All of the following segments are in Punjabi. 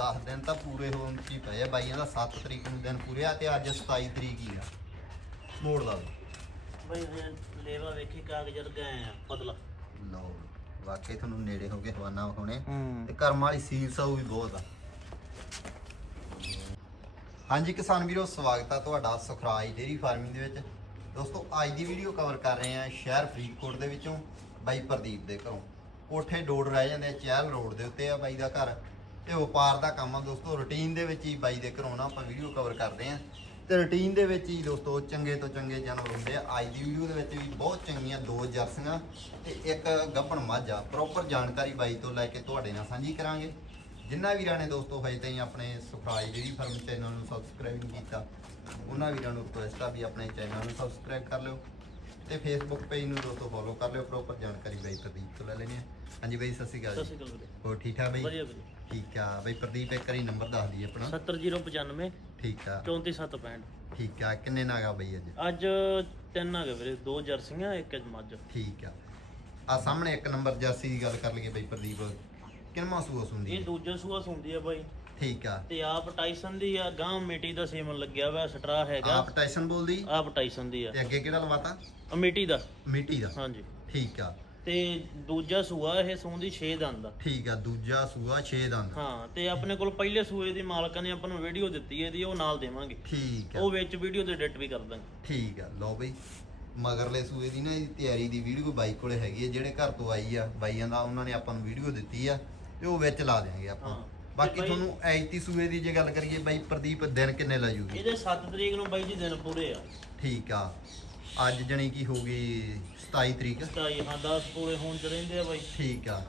10 ਦਿਨ ਤਾਂ ਪੂਰੇ ਹੋਣ ਚ ਹੀ ਪਏ ਆ ਬਾਈਆਂ ਦਾ 7 ਤਰੀਕ ਨੂੰ ਦਿਨ ਪੂਰੇ ਆ ਤੇ ਅੱਜ 27 ਤਰੀਕ ਹੀ ਆ। ਮੋੜ ਲਾ ਲਓ। ਬਈ ਇਹ ਲੇਵਾ ਵੇਖੀ ਕਾਗਜ਼ ਗਏ ਆ ਪਤਲਾ। ਲਓ ਵਾਕਈ ਤੁਹਾਨੂੰ ਨੇੜੇ ਹੋ ਕੇ ਹਵਾਨਾ ਵਿਖਾਉਣੇ ਹੂੰ। ਤੇ ਕਰਮ ਵਾਲੀ ਸੀਲ ਸਾਊ ਵੀ ਬਹੁਤ ਆ। ਹਾਂਜੀ ਕਿਸਾਨ ਵੀਰੋ ਸਵਾਗਤ ਆ ਤੁਹਾਡਾ ਸੁਖਰਾਜ ਡੇਰੀ ਫਾਰਮਿੰਗ ਦੇ ਵਿੱਚ। ਦੋਸਤੋ ਅੱਜ ਦੀ ਵੀਡੀਓ ਕਵਰ ਕਰ ਰਹੇ ਆ ਸ਼ਹਿਰ ਫਰੀਦਕੋਟ ਦੇ ਵਿੱਚੋਂ ਬਾਈ ਪ੍ਰਦੀਪ ਦੇ ਘਰੋਂ। ਕੋਠੇ ਡੋੜ ਰਹਿ ਜਾਂਦੇ ਆ ਚਹਿਲ ਰੋਡ ਦੇ ਉੱਤੇ ਆ ਬਾਈ ਦਾ ਘਰ। ਇਹ ਵਪਾਰ ਦਾ ਕੰਮ ਆ ਦੋਸਤੋ ਰੁਟੀਨ ਦੇ ਵਿੱਚ ਹੀ ਬਾਈ ਦੇ ਘਰੋਂ ਨਾ ਆਪਾਂ ਵੀਡੀਓ ਕਵਰ ਕਰਦੇ ਆ ਤੇ ਰੁਟੀਨ ਦੇ ਵਿੱਚ ਹੀ ਦੋਸਤੋ, ਚੰਗੇ ਤੋਂ ਚੰਗੇ ਜਾਨਵਰ ਹੁੰਦੇ ਆ। ਅੱਜ ਦੀ ਵੀਡੀਓ ਦੇ ਵਿੱਚ ਵੀ ਬਹੁਤ ਚੰਗੀਆਂ ਦੋ ਜਰਸੀਆਂ ਤੇ ਇੱਕ ਗੱਭਣ ਮੱਝ ਆ। ਪ੍ਰੋਪਰ ਜਾਣਕਾਰੀ ਬਾਈ ਤੋਂ ਲੈ ਕੇ ਤੁਹਾਡੇ ਨਾਲ ਸਾਂਝੀ ਕਰਾਂਗੇ। ਜਿੰਨਾ ਵੀਰਾਂ ਨੇ ਦੋਸਤੋ ਹਜੇ ਤਾਈਂ ਆਪਣੇ ਸੁਖਰਾਜ ਜਿਹੜੀ ਫਰਮ ਚੈਨਲ ਨੂੰ ਸਬਸਕ੍ਰਾਈਬ ਨਹੀਂ ਕੀਤਾ, ਉਹਨਾਂ ਵੀਰਾਂ ਨੂੰ ਰਿਕੁਐਸਟ ਆ ਵੀ ਆਪਣੇ ਚੈਨਲ ਨੂੰ ਸਬਸਕ੍ਰਾਈਬ ਕਰ ਲਿਓ। ਤੇ ਫੇਸਬੁੱਕ ਪੇਜ ਨੂੰ ਦੋਸਤੋ ਫੋਲੋ ਕਰ ਲਿਓ ਪ੍ਰੋਪਰ ਜਾਣਕਾਰੀ ਬਾਈ ਪ੍ਰਦੀਪ ਤੋਂ ਲੈ ਲੈਣੀ ਆ ਹਾਂਜੀ ਬਾਈ ਸਤਿ ਸ਼੍ਰੀ ਅਕਾਲ ਸਤਿ ਜੀ ਸ਼੍ਰੀ ਅਕਾਲ ਵੀਰੇ। ਹੋਰ ਠੀਕ ਠਾਕ ਬਾਈ? ਵਧੀਆ ਵੀਰੇ। ਠੀਕ ਆ। ਬਾਈ ਪ੍ਰਦੀਪ ਇੱਕ ਵਾਰੀ ਨੰਬਰ ਦੱਸ ਦਈਏ ਆਪਣਾ। 70095 ਠੀਕ ਆ। 3465 ਠੀਕ ਆ। ਕਿੰਨੇ ਨਾਗਾ ਬਾਈ ਅੱਜ? ਅੱਜ ਤਿੰਨ ਆ ਗਏ ਵੀਰੇ। ਦੋ ਜਰਸੀਆਂ ਇੱਕ ਮੱਝ। ਠੀਕ ਆ। ਆ ਸਾਹਮਣੇ ਇੱਕ ਨੰਬਰ ਜਰਸੀ ਦੀ ਗੱਲ ਕਰ ਲਈਏ ਬਾਈ ਪ੍ਰਦੀਪ। ਕਿੰਨਾ ਸੂਸ ਹੁੰਦੀ ਇਹ ਹੈ ਦੂਜਾ ਸੂਆ ਸੁੰਦੀ ਆ ਬਾਈ। ਠੀਕ ਆ। ਤੇ ਆਪ ਟਾਈਸਨ ਦੀ ਆ ਗਾਂ ਮਿੱਟੀ ਦਾ ਸੇਮਨ ਲੱਗਿਆ ਹੋਇਆ ਸਟਰਾ ਹੈਗਾ। ਆਪ ਟਾਈਸਨ ਬੋਲਦੀ? ਆਪ ਟਾਈਸਨ ਦੀ ਆ। ਤੇ ਅੱਗੇ ਕਿਹੜਾ ਲਵਾਤਾ? ਆ ਮਿੱਟੀ ਦਾ। ਮਿੱਟੀ ਦਾ। ਹਾਂਜੀ। ਠੀਕ ਆ। ਤੇ ਦੂਜਾ ਸੂਆ ਇਹ ਸੂੰਦੀ 6 ਦੰਦ ਦਾ ਠੀਕ ਆ ਦੂਜਾ ਸੂਆ 6 ਦੰਦ। ਹਾਂ ਤੇ ਆਪਣੇ ਕੋਲ ਪਹਿਲੇ ਸੂਏ ਦੀ ਮਾਲਕਾਂ ਨੇ ਆਪਾਂ ਨੂੰ ਵੀਡੀਓ ਦਿੱਤੀ ਹੈ ਇਹਦੀ ਉਹ ਨਾਲ ਦੇਵਾਂਗੇ। ਠੀਕ ਆ। ਉਹ ਵਿੱਚ ਵੀਡੀਓ ਤੇ ਐਡਿਟ ਵੀ ਕਰ ਦਾਂਗੇ। ਠੀਕ ਆ ਲਓ ਬਈ। ਮਗਰਲੇ ਸੂਏ ਦੀ ਨਾ ਇਹਦੀ ਤਿਆਰੀ ਦੀ ਵੀਡੀਓ ਬਾਈ ਕੋਲੇ ਹੈਗੀ ਹੈ ਜਿਹੜੇ ਘਰ ਤੋਂ ਆਈ ਆ ਬਾਈਆਂ ਦਾ ਉਹਨਾਂ ਨੇ ਆਪਾਂ ਨੂੰ ਵੀਡੀਓ ਦਿੱਤੀ ਆ ਤੇ ਉਹ ਵਿੱਚ ਲਾ ਦੇਾਂਗੇ ਆਪਾਂ। ਹਾਂ। ਬਾਕੀ ਤੁਹਾਨੂੰ ਐਤੀ ਸੂਏ ਦੀ ਜੇ ਗੱਲ ਕਰੀਏ ਬਾਈ ਪ੍ਰਦੀਪ ਦਿਨ ਕਿੰਨੇ ਲਾ ਜੂਗੀ? ਇਹਦੇ 7 ਤਰੀਕ ਨੂੰ ਬਾਈ ਜੀ ਦਿਨ ਪੂਰੇ ਆ। ਠੀਕ ਆ। ਅੱਜ ਜਣੀ ਕੀ ਹੋ ਗਈ 27 ਤਰੀਕ? 27 ਹਾਂ 10 ਪੂਰੇ ਹੋਣ ਚ ਰਹਿੰਦੇ ਆ ਬਾਈ। ਠੀਕ ਆ।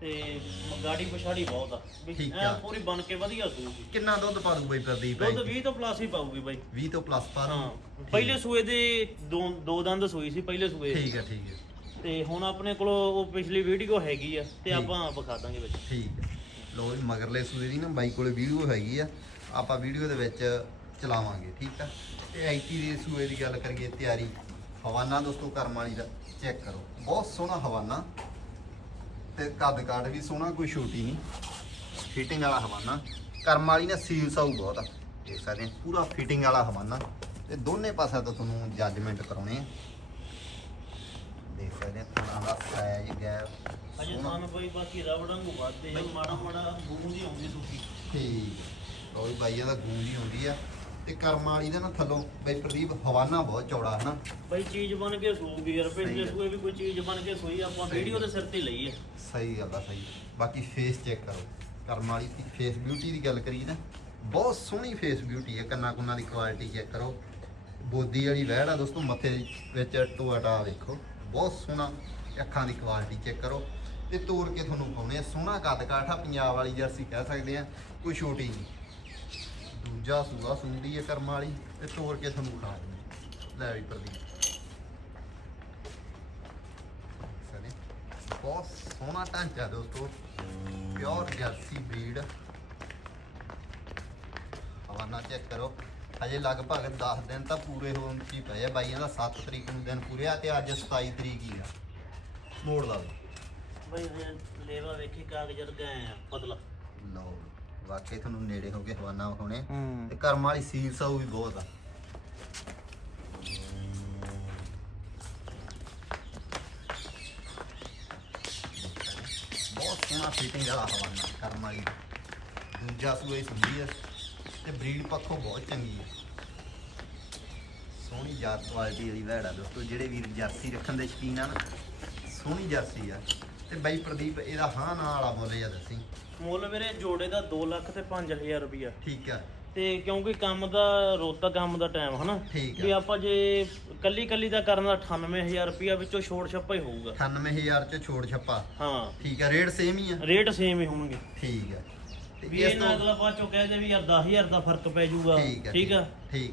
ਤੇ ਗਾੜੀ ਪਛਾੜੀ ਬਹੁਤ ਆ। ਵੀ ਠੀਕ ਐਂ ਆ। ਪੂਰੀ ਬਣ ਕੇ ਵਧੀਆ ਸੂਗੀ। ਕਿੰਨਾ ਦੁੱਧ ਪਾ ਦੂ ਬਾਈ ਪ੍ਰਦੀਪ ਦੁੱਧ ਐਤਕੀ? 20 ਤੋਂ ਪਲੱਸ ਹੀ ਪਾਊਗੀ ਬਾਈ। 20 ਤੋਂ ਪਲੱਸ ਪਾ ਹਾਂ। ਪਹਿਲੇ ਸੂਏ ਦੇ ਦੋ ਦੋ ਦੰਦ ਸੂਈ ਸੀ ਪਹਿਲੇ ਸੂਏ ਠੀਕ ਆ ਠੀਕ ਆ। ਤੇ ਹੁਣ ਆਪਣੇ ਕੋਲ ਉਹ ਪਿਛਲੀ ਵੀਡੀਓ ਹੈਗੀ ਆ ਤੇ। ਆਪਾਂ ਵਿਖਾ ਦਾਂਗੇ ਵਿੱਚ। ਠੀਕ ਆ। ਲੋ ਜੀ, ਮਗਰਲੇ ਸੂਏ ਦੀ ਨਾ ਬਾਈ ਕੋਲੇ ਵੀਡੀਓ ਹੈਗੀ ਆ, ਆਪਾਂ ਵੀਡੀਓ ਦੇ ਵਿੱਚ ਚਲਾਵਾਂਗੇ, ਠੀਕ ਆ? ਤੇ ਆਈਟੀ ਦੇ ਸੂਏ ਦੀ ਗੱਲ ਕਰੀਏ, ਤਿਆਰੀ। ਹਵਾਨਾ ਦੋਸਤੋ, ਕਰਮ ਵਾਲੀ ਦਾ ਚੈੱਕ ਕਰੋ। ਬਹੁਤ ਸੋਹਣਾ ਹਵਾਨਾ। ਤੇ ਕੱਦ ਕਾਠ ਵੀ ਸੋਹਣਾ, ਕੋਈ ਛੋਟੀ ਨਹੀਂ। ਫਿਟਿੰਗ ਵਾਲਾ ਹਵਾਨਾ। ਕਰਮ ਵਾਲੀ ਨਾ ਸੀਲ ਸਾਊ ਬਹੁਤ ਆ। ਦੇਖ ਸਕਦੇ ਆ, ਪੂਰਾ ਫਿਟਿੰਗ ਵਾਲਾ ਹਵਾਨਾ। ਤੇ ਦੋਨੇ ਪਾਸਿਆਂ ਤੋਂ ਤੁਹਾਨੂੰ ਜੱਜਮੈਂਟ ਕਰਾਉਣੇ ਆ। ਸਕਦੇ ਆ ਥਾਣਾ ਗੈਪ ਅਜੇ ਸਾਨੂੰ ਕੋਈ ਬਾਕੀ ਰਬੜਾਂ ਨੂੰ ਵਾਦੇ ਆ ਮਾੜਾ ਮਾੜਾ ਗੂੰਦੀ ਆਉਂਦੀ ਸੁੱਕੀ ਠੀਕ ਉਹ ਬਾਈਆਂ ਦਾ ਗੂੰਜ ਹੀ ਹੁੰਦੀ ਆ ਤੇ ਕਰਮ ਵਾਲੀ ਦਾ ਨਾ ਥੱਲੋਂ ਬਈ ਪ੍ਰਦੀਪ ਹਵਾਨਾ ਬਹੁਤ ਚੌੜਾ ਹੈ ਬਈ ਚੀਜ਼ ਬਣ ਕੇ ਸੂਗੀ ਯਾਰ ਸਹੀ ਪਿਛਲੇ ਹੈ। ਸੂਏ ਵੀ ਕੋਈ ਚੀਜ਼ ਬਣ ਕੇ ਸੋਈ ਆਪਾਂ ਸਹੀ ਵੀਡੀਓ ਹੈ। ਦੇ ਸਿਰ ਤੇ ਲਈ ਹੈ ਸਹੀ ਗੱਲ ਆ ਸਹੀ ਬਾਕੀ ਫੇਸ ਚੈੱਕ ਕਰੋ ਕਰਮ ਵਾਲੀ ਦੀ ਫੇਸ ਬਿਊਟੀ ਦੀ ਗੱਲ ਕਰੀਏ ਨਾ, ਬਹੁਤ ਸੋਹਣੀ ਫੇਸ ਬਿਊਟੀ ਹੈ ਕੰਨਾਂ ਕੁੰਨਾਂ ਦੀ ਕੁਆਲਿਟੀ ਚੈੱਕ ਕਰੋ ਬੋਦੀ ਵਾਲੀ ਵਹਿੜ ਆ ਦੋਸਤੋ, ਮੱਥੇ ਵਿੱਚ ਟੋਆਟਾ ਵੇਖੋ ਬਹੁਤ ਸੋਹਣਾ ਅੱਖਾਂ ਦੀ ਕੁਆਲਿਟੀ ਚੈੱਕ ਕਰੋ ਤੇ ਤੋੜ ਕੇ ਤੁਹਾਨੂੰ ਪਾਉਣੇ ਆ। ਸੋਹਣਾ ਕੱਦ ਕਾਠ ਆ, ਪੰਜਾਬ ਵਾਲੀ ਜਰਸੀ ਕਹਿ ਸਕਦੇ ਆ, ਕੋਈ ਛੋਟੀ ਨਹੀਂ। ਦੂਜਾ ਸੂਆ ਸੁੰਡੀ ਹੈ ਕਰਮ ਵਾਲੀ ਤੇ ਤੋੜ ਕੇ ਤੁਹਾਨੂੰ ਖਾ ਦਿੰਦੇ ਲੈ ਵੀ ਪ੍ਰਦੀਪ। ਸਨੇ ਬਹੁਤ ਸੋਹਣਾ ਢਾਂਚਾ ਦੋਸਤੋ। ਪਿਓਰ ਜਰਸੀ ਬਰੀਡ ਹਵਾਨਾ ਚੈੱਕ ਕਰੋ। ਅਜੇ ਲਗਭਗ 10 ਦਿਨ ਤਾਂ ਪੂਰੇ ਹੋਣ ਚ ਹੀ ਪਏ ਆ। ਬਾਈਆਂ ਦਾ 7 ਤਰੀਕ ਨੂੰ ਦਿਨ ਪੂਰੇ ਆ ਤੇ ਅੱਜ 27 ਤਰੀਕ ਹੀ ਆ। ਮੋੜ ਲਾ ਲਓ ਬਈ ਇਹ ਲੇਵਾ ਵੇਖੀ ਕਾਗਜ਼ ਗਏ ਆ ਪਤਲਾ। ਲਓ ਵਾਕਈ ਤੁਹਾਨੂੰ ਨੇੜੇ ਹੋ ਕੇ ਹਵਾਨਾ ਵਿਖਾਉਣੇ ਹੂੰ। ਤੇ ਕਰਮ ਵਾਲੀ ਸੀਲ ਸਾਊ ਵੀ ਬਹੁਤ ਆ। ਬਹੁਤ ਸੋਹਣਾ ਫਿਟਿੰਗ ਵਾਲਾ ਹਵਾਨਾ ਕਰਮ ਵਾਲੀ। ਦੂਜਾ ਸੂਏ ਸੁੰਦੀ ਹੈ ਤੇ ਬਰੀਡ ਪੱਖੋਂ ਬਹੁਤ ਚੰਗੀ ਹੈ ਸੋਹਣੀ ਜਾਤ ਕੁਆਲਿਟੀ ਵਾਲੀ ਵੈੜ ਆ ਦੋਸਤੋ ਜਿਹੜੇ ਵੀਰ ਜਰਸੀ ਰੱਖਣ ਦੇ ਸ਼ੌਕੀਨ ਆ ਨਾ ਸੋਹਣੀ ਜਰਸੀ ਆ। ਤੇ ਬਾਈ ਪ੍ਰਦੀਪ ਇਹਦਾ ਹਾਂ ਨਾ ਵਾਲਾ ਮੁੱਲ ਜਾਂ ਦੱਸੀ। ਮੁੱਲ ਵੀਰੇ ਜੋੜੇ ਦਾ 2 ਲੱਖ ਤੇ 5000 ਰੁਪਇਆ ਠੀਕ ਆ। ਤੇ ਕਿਉਂਕਿ ਕੰਮ ਦਾ ਰੋਤਾ ਕੰਮ ਦਾ ਟਾਈਮ ਹਨਾ? ਠੀਕ ਵੀ ਆ ਆਪਾਂ ਜੇ ਕੱਲੀ ਕੱਲੀ ਦਾ ਕਰਨ ਦਾ 98000 ਰੁਪਇਆ ਵਿੱਚੋਂ ਛੋੜ ਛੱਪਾ ਹੀ ਹੋਊਗਾ। 98000 ਚ ਛੋੜ ਛੱਪਾ। ਹਾਂ। ਠੀਕ ਆ ਰੇਟ ਸੇਮ ਹੀ ਆ? ਰੇਟ ਸੇਮ ਹੀ ਹੋਣਗੇ। ਠੀਕ ਆ। ਵੀ ਇਹ ਨਾ ਅਗਲਾ ਬਾਅਦ ਚੋਂ ਕਹਿ ਦੇ ਵੀ ਯਾਰ 10000 ਦਾ ਫ਼ਰਕ ਪੈ ਜਾਊਗਾ। ਠੀਕ ਆ, ਆ?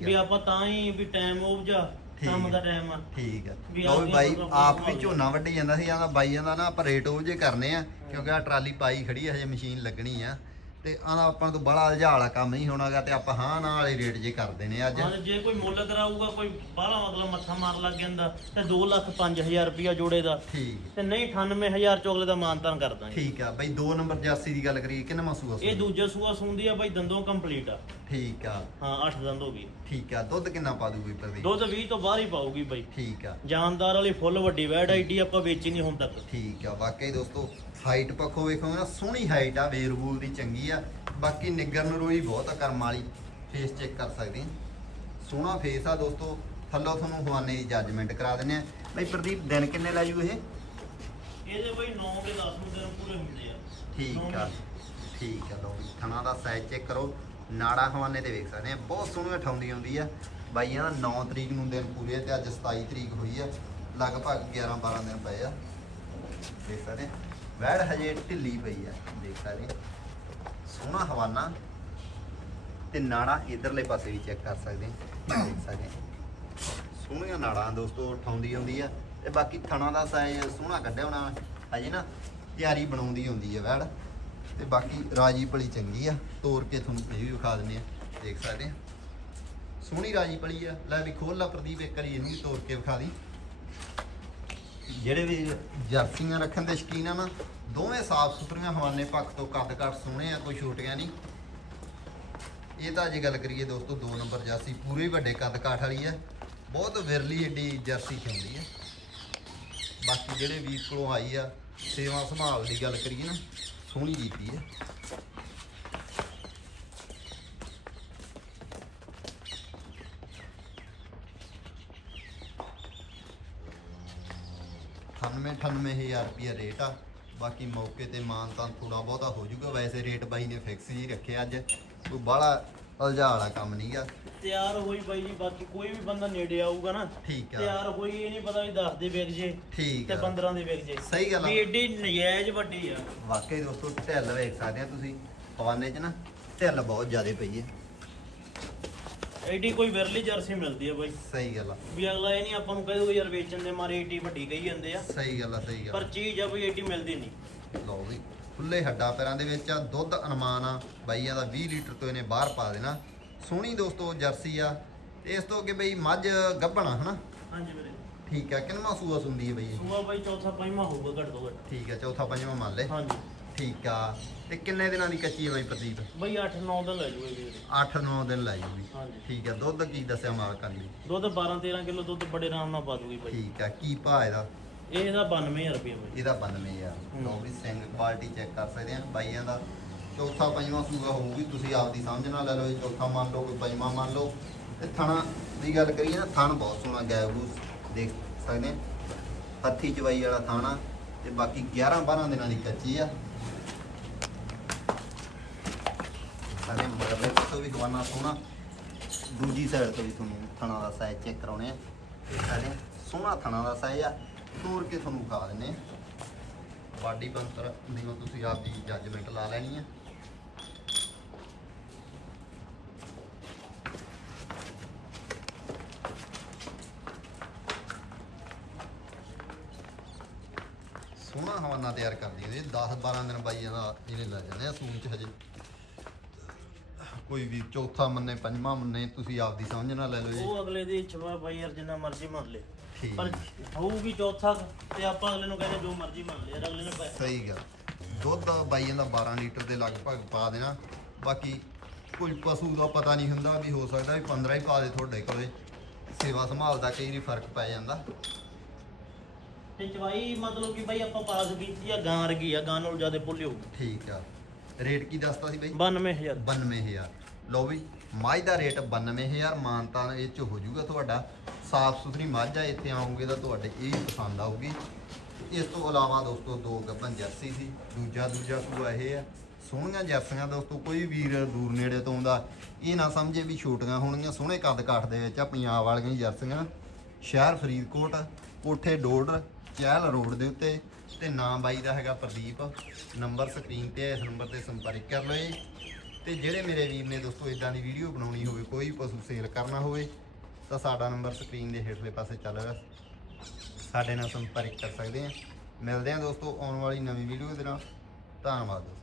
ਆ। ਵੀ ਆਪਾਂ ਤਾਂ ਹੀ ਵੀ ਟਾਈਮ ਉਪਜਾ ਕੰਮ। ਦਾ ਟਾਈਮ ਆ। ਠੀਕ ਆ ਵੀ ਲਓ ਵੀ ਬਾਈ ਆਪ ਵੀ ਝੋਨਾ ਵੱਢੀ ਜਾਂਦਾ ਸੀ ਜਾਂਦਾ ਬਾਈਆਂ ਦਾ ਨਾ ਆਪਾਂ ਰੇਟ ਉਹ ਜੇ ਕਰਨੇ ਆ ਕਿਉਂਕਿ ਆ ਟਰਾਲੀ ਪਾਈ ਖੜੀ ਆ ਹਜੇ ਮਸ਼ੀਨ ਲੱਗਣੀ ਆ। ਤੇ ਆਹ ਆਪਾਂ ਤੋਂ ਬੜਾ ਅਲਝਾ ਵਾਲਾ ਕੰਮ ਨਹੀਂ ਹੋਣਾਗਾ ਤੇ ਆਪਾਂ ਹਾਂ ਨਾ ਵਾਲੇ ਰੇਟ ਜੇ ਕਰਦੇ ਨੇ ਅੱਜ। ਹਾਂ ਤੇ ਜੇ ਕੋਈ ਮੁੱਲ ਕਰਾਊਗਾ ਕੋਈ ਬਾਹਲਾ ਮਤਲਬ ਮੱਥਾ ਮਾਰ ਲੱਗ ਜਾਂਦਾ ਤੇ 2 ਲੱਖ 5000 ਰੁਪਿਆ ਜੋੜੇ ਦਾ। ਠੀਕ। ਤੇ ਨਹੀਂ 98000 ਚੋਗਲੇ ਦਾ ਮਾਨਤਾਨ ਕਰ ਦਾਂਗੇ। ਠੀਕ ਆ ਬਈ 2 ਨੰਬਰ ਜਰਸੀ ਦੀ ਗੱਲ ਕਰੀਏ ਕਿੰਨਾ ਮਸੂਆ ਇਹ ਦੂਜਾ ਸੂਆ ਸੁੰਦੀ ਆ ਬਾਈ ਦੰਦੋਂ ਕੰਪਲੀਟ ਆ। ਠੀਕ ਆ। ਹਾਂ 8 ਦੰਦ ਹੋ ਗਈ ਠੀਕ ਆ। ਦੁੱਧ ਕਿੰਨਾ ਪਾ ਦੂਗੀ ਪ੍ਰਦੀਪ ਦੁੱਧ 20 ਤੋਂ ਬਾਹਰ ਹੀ ਪਾਊਗੀ ਬਾਈ। ਠੀਕ ਆ। ਜਾਨਦਾਰ ਵਾਲੀ ਫੁੱਲ ਵੱਡੀ ਵੈਡ ਆਈਡੀ ਆਪਾਂ ਵੇਚੀ ਨਹੀਂ ਹੁਣ ਤੱਕ। ਠੀਕ ਆ। ਵਾਕਈ ਦੋਸਤੋ ਹਾਈਟ ਪੱਖੋਂ ਵੇਖੋਗੇ ਨਾ ਸੋਹਣੀ ਹਾਈਟ ਆ ਵੇਰਵੂਲ ਦੀ ਚੰਗੀ ਆ। ਬਾਕੀ ਨਿੱਗਰ ਨਰੋਈ ਬਹੁਤ ਆ ਕਰਮ ਵਾਲੀ। ਫੇਸ ਚੈੱਕ ਕਰ ਸਕਦੇ ਆ। ਸੋਹਣਾ ਫੇਸ ਆ ਦੋਸਤੋ। ਥੱਲੋਂ ਤੁਹਾਨੂੰ ਹਵਾਨੇ ਦੀ ਜੱਜਮੈਂਟ ਕਰਾ ਦਿੰਦੇ ਆ। ਬਈ ਪ੍ਰਦੀਪ ਦਿਨ ਕਿੰਨੇ ਲੈ ਜੂ ਇਹ? ਇਹਦੇ ਬਾਈ 9 ਦੇ 10 ਨੂੰ ਦਿਨ ਪੂਰੇ ਹੁੰਦੇ ਆ। ਠੀਕ ਆ। ਠੀਕ ਆ ਵੀ ਥਣਾ ਦਾ ਸਾਈਜ਼ ਚੈੱਕ ਕਰੋ। ਨਾੜਾ ਹਵਾਨੇ ਤੇ ਵੇਖ ਸਕਦੇ ਆ ਬਹੁਤ ਸੋਹਣੀ ਠਾਉਂਦੀ ਆਉਂਦੀ ਆ। ਬਾਈਆਂ ਦਾ 9 ਤਰੀਕ ਨੂੰ ਦਿਨ ਪੂਰੇ ਤੇ ਅੱਜ 27 ਤਰੀਕ ਹੋਈ ਆ। ਲਗਭਗ 11 12 ਦਿਨ ਪਏ ਆ। ਦੇਖ ਸਕਦੇ ਵੈੜ ਹਜੇ ਢਿੱਲੀ ਪਈ ਆ। ਦੇਖ ਸਕਦੇ ਸੋਹਣਾ ਹਵਾਨਾ। ਤੇ ਨਾੜਾ ਇਧਰਲੇ ਪਾਸੇ ਵੀ ਚੈੱਕ ਕਰ ਸਕਦੇ ਦੇਖ ਸਕਦੇ ਸੋਹਣੀਆਂ ਨਾੜਾਂ ਦੋਸਤੋ, ਠਾਉਂਦੀ ਹੁੰਦੀ ਆ। ਤੇ ਬਾਕੀ ਥਣਾ ਦਾ ਸਾਈਜ਼ ਸੋਹਣਾ ਕੱਢਿਆ ਹੋਣਾ। ਹਜੇ ਨਾ ਤਿਆਰੀ ਬਣਾਉਂਦੀ ਹੁੰਦੀ ਆ ਵੈੜ। ਤੇ ਬਾਕੀ ਰਾਜੀ ਭਲੀ ਚੰਗੀ ਆ ਤੋੜ ਕੇ ਤੁਹਾਨੂੰ ਇਹ ਵੀ ਵਿਖਾ ਦਿੰਦੇ ਆ, ਦੇਖ ਸਕਦੇ ਆ। ਸੋਹਣੀ ਰਾਜੀ ਭਲੀ ਆ, ਲੈ ਵੀ ਖੋਲ ਲਾ ਪ੍ਰਦੀਪ, ਇੱਕ ਵਾਰੀ ਇਹਨੂੰ ਵੀ ਤੋੜ ਕੇ ਵਿਖਾ ਦੀ। ਜਿਹੜੇ ਵੀ ਜਰਸੀਆਂ ਰੱਖਣ ਦੇ ਸ਼ਕੀਨ ਆ ਨਾ, ਦੋਵੇਂ ਸਾਫ਼ ਸੁਥਰੀਆਂ ਹਵਾਨੇ ਪੱਖ ਤੋਂ ਕੱਦ ਕੱਟ ਸੋਹਣੇ ਆ, ਕੋਈ ਛੋਟੀਆਂ ਨਹੀਂ। ਇਹ ਤਾਂ ਜੇ ਗੱਲ ਕਰੀਏ ਦੋਸਤੋ 2 ਨੰਬਰ ਜਰਸੀ ਪੂਰੇ ਵੱਡੇ ਕੱਦ ਕਾਠ ਵਾਲੀ ਹੈ ਬਹੁਤ ਵਿਰਲੀ ਏਡੀ ਜਰਸੀ ਹੁੰਦੀ ਹੈ ਬਾਕੀ ਜਿਹੜੇ ਵੀਰ ਕੋਲੋਂ ਆਈ ਆ, ਸੇਵਾ ਸੰਭਾਲ ਦੀ ਗੱਲ ਕਰੀਏ ਨਾ ਸੋਹਣੀ ਕੀਤੀ ਹੈ ਅਠਾਨਵੇਂ ਅਠਾਨਵੇਂ ਹਜ਼ਾਰ ਰੁਪਿਆ ਰੇਟ ਆ। ਬਾਕੀ ਮੌਕੇ ਤੇ ਮਾਨ ਤਾਂ ਥੋੜਾ ਬਹੁਤਾ ਹੋ ਜਾਊਗਾ। ਵੈਸੇ ਰੇਟ ਬਾਈ ਨੇ ਫਿਕਸ ਹੀ ਰੱਖਿਆ ਅੱਜ। ਕੋਈ ਬਾਹਲਾ ਉਲਝਾ ਵਾਲਾ ਕੰਮ ਨਹੀਂਗਾ ਤਿਆਰ ਹੋਈ ਬਾਈ ਜੀ ਬਾਕੀ ਕੋਈ ਵੀ ਬੰਦਾ ਨੇੜੇ ਆਊਗਾ ਨਾ ਠੀਕ ਆ। ਤਿਆਰ ਹੋਈ ਇਹ ਨਹੀਂ ਪਤਾ ਵੀ 10 ਦੇ ਵਿਕ ਜੇ ਠੀਕ ਤੇ ਆ। 15 ਦੇ ਵਿਕ ਜੇ। ਸਹੀ ਗੱਲ ਆ। ਵੀ ਏਡੀ ਨਜਾਇਜ਼ ਵੱਡੀ ਆ। ਵਾਕਈ ਦੋਸਤੋ ਢਿੱਲ ਵੇਖ ਸਕਦੇ ਆ ਤੁਸੀਂ ਹਵਾਨੇ 'ਚ ਨਾ ਢਿੱਲ ਬਹੁਤ ਜ਼ਿਆਦਾ ਪਈ ਹੈ ਏਡੀ ਕੋਈ ਵਿਰਲੀ ਜਰਸੀ ਮਿਲਦੀ ਆ ਬਾਈ। ਸਹੀ ਗੱਲ ਆ। ਵੀ ਅਗਲਾ ਇਹ ਨਹੀਂ ਆਪਾਂ ਨੂੰ ਕਹਿ ਯਾਰ ਵੇਚਣ ਦੇ ਮਾਰੇ ਏਡੀ ਵੱਡੀ ਕਹੀ ਜਾਂਦੇ ਆ। ਸਹੀ ਗੱਲ ਆ ਸਹੀ ਗੱਲ ਪਰ ਆ। ਚੀਜ਼ ਆ ਬਈ ਏਡੀ ਮਿਲਦੀ ਨਹੀਂ ਲਓ ਵੀ। ਖੁੱਲੇ ਹੱਡਾਂ ਪੈਰਾਂ ਦੇ ਵਿੱਚ ਆ ਦੁੱਧ ਅਨੁਮਾਨ ਆ ਬਾਈਆਂ ਦਾ 20 ਲੀਟਰ ਤੋਂ ਇਹਨੇ ਬਾਹਰ ਪਾ ਦੇਣਾ। ਸੋਹਣੀ ਦੋਸਤੋ ਜਰਸੀ ਆ ਤੇ ਇਸ ਤੋਂ ਅੱਗੇ ਬਈ ਮੱਝ ਗੱਭਣਾ ਹਨਾ? ਹਾਂਜੀ ਵੀਰੇ। ਠੀਕ ਆ ਕਿੰਨਾ ਸੂਆ ਸੁੰਦੀ ਹੈ ਬਈ? ਸੂਆ ਬਾਈ ਚੌਥਾ ਪੰਜਵਾਂ ਹੋਊਗਾ ਘੱਟ ਤੋਂ ਘੱਟ। ਠੀਕ ਆ ਚੌਥਾ ਪੰਜਵਾਂ ਮੰਨ ਲੈ। ਹਾਂਜੀ। ਠੀਕ ਆ ਤੇ ਕਿੰਨੇ ਦਿਨਾਂ ਦੀ ਕੱਚੀ ਹੈ ਬਈ ਪ੍ਰਦੀਪ? ਬਾਈ 8-9 ਦਿਨ ਲੈ ਜੂਏ ਵੀਰੇ। 8-9 ਦਿਨ ਲੈ ਜੂਗੀ। ਹਾਂਜੀ। ਠੀਕ ਆ ਦੁੱਧ ਕੀ ਦੱਸਿਆ ਮਾਲਕਾਂ ਨੇ? ਦੁੱਧ 12-13 ਕਿਲੋ ਦੁੱਧ ਬੜੇ ਆਰਾਮ ਨਾਲ ਪਾ ਦੂਗੀ ਬਾਈ। ਠੀਕ ਆ ਕੀ ਭਾਅ ਇਹਦਾ? ਇਹ ਇਹਦਾ 92000 ਰੁਪਏ ਬਾਈ। ਇਹਦਾ 92000 ਹੂੰ। ਲਓ ਵੀ ਸਿੰਘ ਕੁਆਲਿਟੀ ਚੈੱਕ ਕਰ ਸਕਦੇ ਆ ਬਾਈਆਂ ਦਾ। ਚੌਥਾ ਪੰਜਵਾਂ ਸੂਆ ਹੋਊਗੀ ਤੁਸੀਂ ਆਪਦੀ ਸਮਝ ਨਾਲ ਲੈ ਲਓ ਇਹ ਚੌਥਾ ਮੰਨ ਲਓ ਕੋਈ ਪੰਜਵਾਂ ਮੰਨ ਲਓ। ਤੇ ਥਣਾ ਦੀ ਗੱਲ ਕਰੀਏ ਨਾ ਥਣ ਬਹੁਤ ਸੋਹਣਾ ਗੈਬੂਸ ਦੇਖ ਸਕਦੇ ਆ। ਹੱਥੀ ਚਵਾਈ ਵਾਲਾ ਥਾਣਾ ਤੇ ਬਾਕੀ 11 12 ਦਿਨਾਂ ਦੀ ਕੱਚੀ ਆ। ਸਾਡੇ ਮਗਰਲੇ ਤੋਂ ਵੀ ਗਵਾਨਾ ਸੋਹਣਾ। ਦੂਜੀ ਸਾਈਡ ਤੋਂ ਵੀ ਤੁਹਾਨੂੰ ਥਣਾ ਦਾ ਸਾਈਜ਼ ਚੈੱਕ ਕਰਾਉਣੇ ਆ। ਦੇਖ ਸਕਦੇ ਆ ਸੋਹਣਾ ਥਣਾ ਦਾ ਸਾਈਜ਼ ਆ। ਤੋੜ ਕੇ ਤੁਹਾਨੂੰ ਖਾ ਦਿੰਨੇ ਆ ਬਾਡੀ ਬੰਤਰ ਦੀ ਤੁਸੀਂ ਆਪਦੀ ਜੱਜਮੈਂਟ ਲਾ ਲੈਣੀ ਆ ਸੋਹਣਾ ਹਵਾਨਾ ਤਿਆਰ ਕਰਦੀ ਹੈ। 10 12 ਦਿਨ ਬਾਈਆਂ ਦਾ ਇਹਨੇ ਲੱਗ ਜਾਂਦੇ ਆ ਸੂਨ ਚ ਹਜੇ। ਕੋਈ ਵੀ ਚੌਥਾ ਮੰਨੇ ਪੰਜਵਾਂ ਮੰਨੇ ਤੁਸੀਂ ਆਪਦੀ ਸਮਝ ਨਾਲ ਲੈ ਲਓ ਜੀ। ਉਹ ਅਗਲੇ ਦੀ ਇੱਛਾ ਬਾਈ ਯਾਰ ਜਿੰਨਾ ਮਰਜ਼ੀ ਮੰਨ ਲੇ। ਠੀਕ ਪਰ ਹੋਊਗੀ ਚੌਥਾ ਤੇ ਆਪਾਂ ਅਗਲੇ ਨੂੰ ਕਹਿੰਦੇ ਜੋ ਮਰਜ਼ੀ ਮੰਨ ਲਿਆ ਅਗਲੇ ਨੇ ਪੈ- ਸਹੀ ਗੱਲ। ਦੁੱਧ ਬਾਈਆਂ ਦਾ 12 ਲੀਟਰ ਦੇ ਲਗਭਗ ਪਾ ਦੇਣਾ। ਬਾਕੀ ਕੋਈ ਪਸ਼ੂ ਦਾ ਪਤਾ ਨਹੀਂ ਹੁੰਦਾ ਵੀ ਹੋ ਸਕਦਾ ਵੀ 15 ਹੀ ਪਾ ਦੇ ਤੁਹਾਡੇ ਕੋਲੇ। ਸੇਵਾ ਸੰਭਾਲ ਦਾ ਕਈ ਵਾਰੀ ਫ਼ਰਕ ਪੈ ਜਾਂਦਾ। ਤੇ ਚਵਾਈ ਮਤਲਬ ਕਿ ਬਾਈ ਆਪਾਂ ਪਾਸ ਕੀਤੀ ਆ ਗਾਂ ਰਗੀ ਆ ਗਾਂ ਨਾਲ ਜ਼ਿਆਦਾ ਪੁੱਲੀ ਹੋਊਗੀ ਠੀਕ ਆ। ਰੇਟ ਕੀ ਦੱਸਤਾ ਸੀ ਬਈ? 92000 92000 ਲਓ ਵੀ, ਮੱਝ ਦਾ ਰੇਟ 92000 ਮਾਨਤਾ ਇਹ ਚ ਹੋ ਜਾਊਗਾ ਤੁਹਾਡਾ। ਸਾਫ਼ ਸੁਥਰੀ ਮੱਝ ਆ, ਇੱਥੇ ਆਉਂਗੇ ਤਾਂ ਤੁਹਾਡੇ ਇਹ ਵੀ ਪਸੰਦ ਆਊਗੀ। ਇਸ ਤੋਂ ਇਲਾਵਾ ਦੋਸਤੋ, ਦੋ ਗੱਭਣ ਜਰਸੀ ਸੀ, ਦੂਜਾ ਦੂਜਾ ਸੂਆ ਇਹ ਆ। ਸੋਹਣੀਆਂ ਜਰਸੀਆਂ ਦੋਸਤੋ, ਕੋਈ ਵੀਰ ਦੂਰ ਨੇੜੇ ਤੋਂ ਆਉਂਦਾ, ਇਹ ਨਾ ਸਮਝੇ ਵੀ ਛੋਟੀਆਂ ਹੋਣਗੀਆਂ, ਸੋਹਣੇ ਕੱਦ ਕਾਠ ਦੇ ਵਿੱਚ ਆ, ਪੰਜਾਬ ਵਾਲੀਆਂ ਜਰਸੀਆਂ। ਸ਼ਹਿਰ ਫਰੀਦਕੋਟ, ਕੋਠੇ ਡੋਡਰ, ਚਹਿਲ ਰੋਡ ਦੇ ਉੱਤੇ, ਤੇ ਨਾਮ ਬਾਈ ਦਾ ਹੈਗਾ ਪ੍ਰਦੀਪ। ਨੰਬਰ ਸਕਰੀਨ ਤੇ ਇਸ ਨੰਬਰ ਤੇ ਸੰਪਰਕ ਕਰ ਲਓ ਜੀ। ਤੇ ਜਿਹੜੇ ਮੇਰੇ ਵੀਰ ਨੇ ਦੋਸਤੋ ਇਦਾਂ ਦੀ ਵੀਡੀਓ ਬਣਾਉਣੀ ਹੋਵੇ, ਕੋਈ ਪਸ਼ੂ ਸੇਲ ਕਰਨਾ ਹੋਵੇ, ਤਾਂ ਸਾਡਾ ਨੰਬਰ ਸਕਰੀਨ ਦੇ ਹੇਠਲੇ ਪਾਸੇ ਚੱਲ ਰਿਹਾ। ਸਾਡੇ ਨਾਲ ਸੰਪਰਕ ਕਰ ਸਕਦੇ ਆ ਮਿਲਦੇ ਆ ਦੋਸਤੋ, ਆਉਣ ਵਾਲੀ ਨਵੀਂ ਵੀਡੀਓ ਦੇ ਨਾਲ। ਧੰਨਵਾਦ ਦੋਸਤੋ।